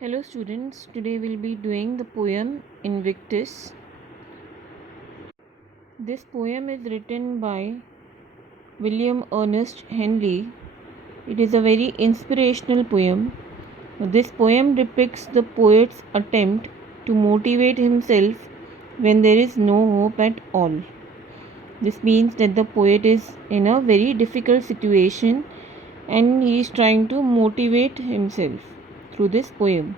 Hello students, today we'll be doing the poem Invictus. This poem is written by William Ernest Henley. It is a very inspirational poem. This poem depicts the poet's attempt to motivate himself when there is no hope at all. This means that the poet is in a very difficult situation and he is trying to motivate himself through this poem.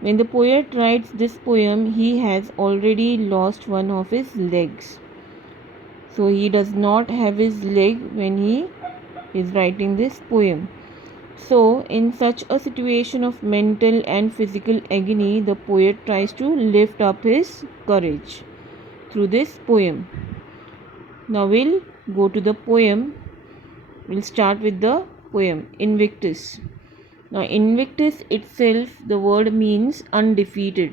When the poet writes this poem, he has already lost one of his legs. So he does not have his leg when he is writing this poem. So, in such a situation of mental and physical agony, the poet tries to lift up his courage through this poem. Now, we'll go to the poem. We'll start with the poem Invictus. Now, Invictus itself, the word means undefeated.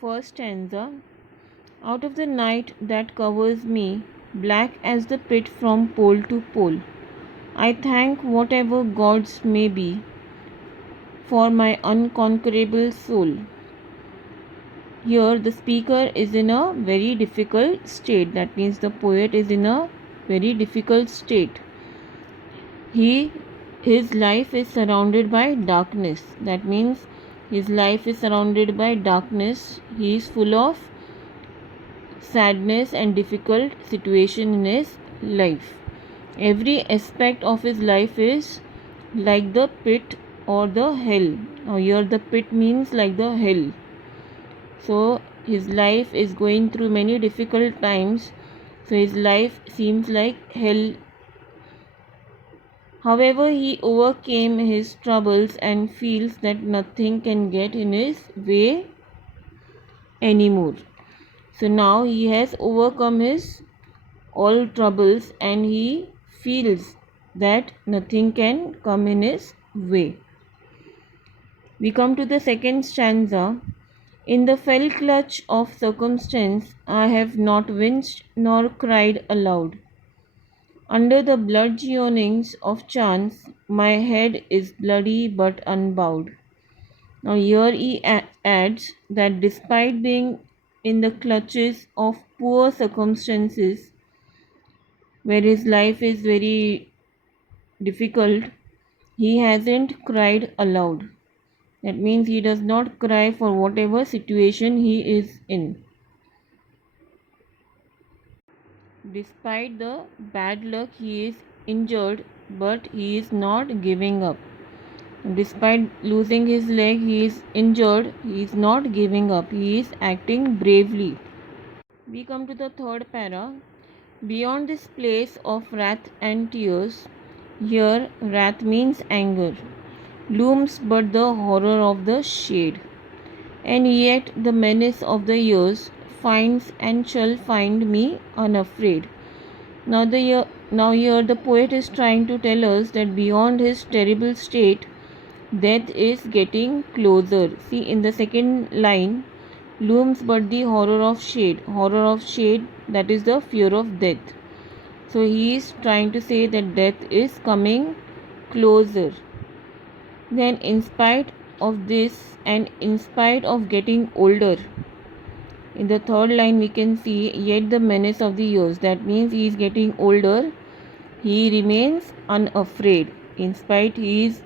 First stanza. Out of the night that covers me, black as the pit from pole to pole, I thank whatever gods may be for my unconquerable soul. Here the speaker is in a very difficult state. That means the poet is in a very difficult state. His life is surrounded by darkness. That means his life is surrounded by darkness. He is full of sadness and difficult situation in his life. Every aspect of his life is like the pit or the hell. Now here the pit means like the hell. So his life is going through many difficult times. So his life seems like hell. However, he overcame his troubles and feels that nothing can get in his way anymore. So now he has overcome his all troubles and he feels that nothing can come in his way. We come to the second stanza. In the fell clutch of circumstance, I have not winced nor cried aloud. Under the bludgeonings of chance, my head is bloody but unbowed. Now here he adds that despite being in the clutches of poor circumstances, where his life is very difficult, he hasn't cried aloud. That means he does not cry for whatever situation he is in. Despite the bad luck, he is injured, but he is not giving up. Despite losing his leg, he is injured, he is not giving up, he is acting bravely. We come to the third para. Beyond this place of wrath and tears, here wrath means anger, looms but the horror of the shade, and yet the menace of the years finds and shall find me unafraid. Now here the poet is trying to tell us that beyond his terrible state, death is getting closer. See, in the second line, looms but the horror of shade. Horror of shade, that is the fear of death. So he is trying to say that death is coming closer. Then in spite of this and in spite of getting older, in the third line we can see yet the menace of the years. That means he is getting older. He remains unafraid. In spite he is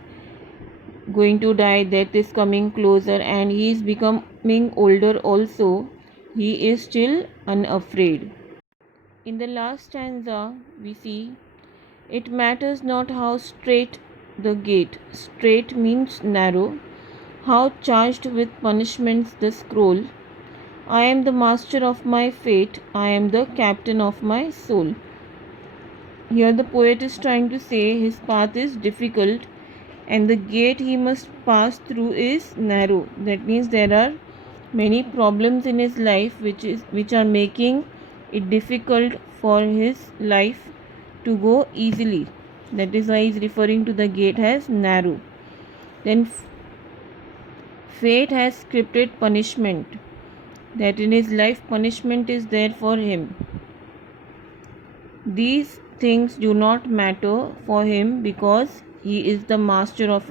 going to die, death is coming closer and he is becoming older also, he is still unafraid. In the last stanza we see, it matters not how straight the gate, straight means narrow, how charged with punishments the scroll, I am the master of my fate, I am the captain of my soul. Here the poet is trying to say his path is difficult and the gate he must pass through is narrow. That means there are many problems in his life which are making it difficult for his life to go easily. That is why he is referring to the gate as narrow. Then fate has scripted punishment. That in his life punishment is there for him. These things do not matter for him because he is the master of it.